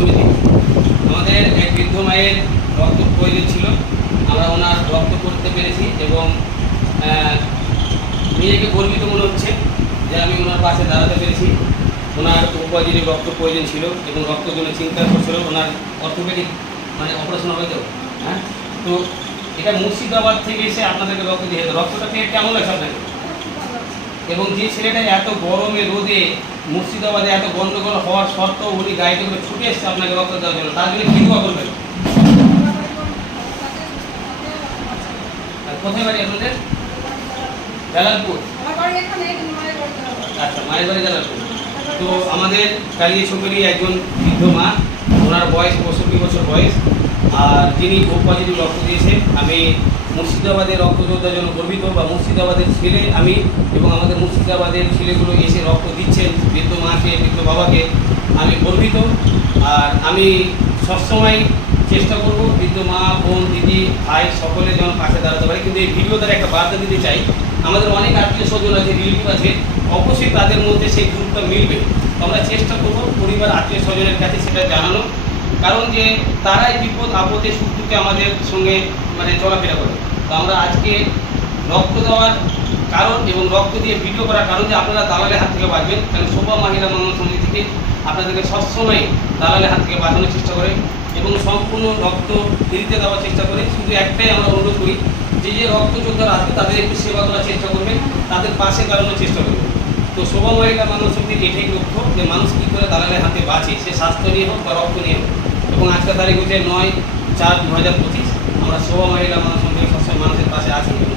সমিতি। আমাদের এক বৃদ্ধ মায়ের রক্ত প্রয়োজন ছিল, আমরা ওনার রক্ত করতে পেরেছি এবং নিজেকে গর্বিত মনে হচ্ছে যে আমি ওনার পাশে দাঁড়াতে পেরেছি। ওনার পজিটিভ রক্ত প্রয়োজন ছিল এবং রক্তের জন্য চিন্তা করছিল। ওনার অর্থোপেডিক মানে অপারেশন হয়ে যাবে। হ্যাঁ, তো এটা মুর্শিদাবাদ থেকে এসে আপনাদেরকে রক্ত দিয়ে যেত। রক্তটা পেয়ে কেমন লাগছে আপনাকে? এবং যে ছেলেটা এত গরমে রোদে মুর্শিদাবাদে এত গন্ডগোল হওয়ার সত্ত্বেও উনি গাড়িতে করে ছুটে এসছে আপনাকে রক্ত দেওয়ার জন্য, তার জন্য কী দোয়া করবেন? কোথায় বাড়ি আপনাদের? জালালপুর। আচ্ছা, মায়ের বাড়ি জালালপুর। তো আমাদের কালিয়াছড়ি একজন বৃদ্ধ মা, ওনার বয়স 65 বছর বয়স, আর যিনি ও পজিটিভ রক্ত দিয়েছে। আমি মুর্শিদাবাদের রক্তযোদ্ধার জন্য গর্বিত, বা মুর্শিদাবাদের ছেলে আমি এবং আমাদের মুর্শিদাবাদের ছেলেগুলো এসে রক্ত দিচ্ছেন বৃদ্ধ মাকে, বৃদ্ধ বাবাকে, আমি গর্বিত। আর আমি সবসময় চেষ্টা করব বৃদ্ধ মা, বোন, দিদি, ভাই সকলের যেন পাশে দাঁড়াতে পারে। কিন্তু এই ভিডিও দ্বারা একটা বার্তা দিতে চাই, আমাদের অনেক আত্মীয় স্বজন আছে, রিলেটিভ আছে, অবশ্যই তাদের মধ্যে সেই গ্রুপটা মিলবে। তো আমরা চেষ্টা করব পরিবার, আত্মীয় স্বজনের কাছে সেটা জানানো, কারণ যে তারাই বিপদ আপদে সুখ দুঃখে আমাদের সঙ্গে মানে চলাফেরা করে। তো আমরা আজকে রক্ত দেওয়ার কারণ এবং রক্ত দিয়ে ভিডিও করার কারণ যে আপনারা দালালের হাত থেকে বাঁচবেন। কারণ শোভা মহিলা মানব সমিতি থেকে আপনাদেরকে সবসময় দালালের হাত থেকে বাঁচানোর চেষ্টা করে এবং সম্পূর্ণ রক্ত ফ্রিতে দেওয়ার চেষ্টা করে। শুধু একটাই আমরা অনুরোধ করি, যে যে রক্তযোদ্ধারা আসবে তাদের একটু সেবা করার চেষ্টা করবেন, তাদের পাশে দাঁড়ানোর চেষ্টা করবেন। তো শোভা মহিলা মানব সমিতির এটাই লক্ষ্য যে মানুষ কী করে দালালের হাতে বাঁচে, সে স্বাস্থ্য নিয়ে হোক বা রক্ত নিয়ে হোক। এবং আজকের তারিখ হচ্ছে 9/4/2025। আমরা শোভা মহিলা মানব সমিতির সবসময় মানুষের পাশে আছি এবং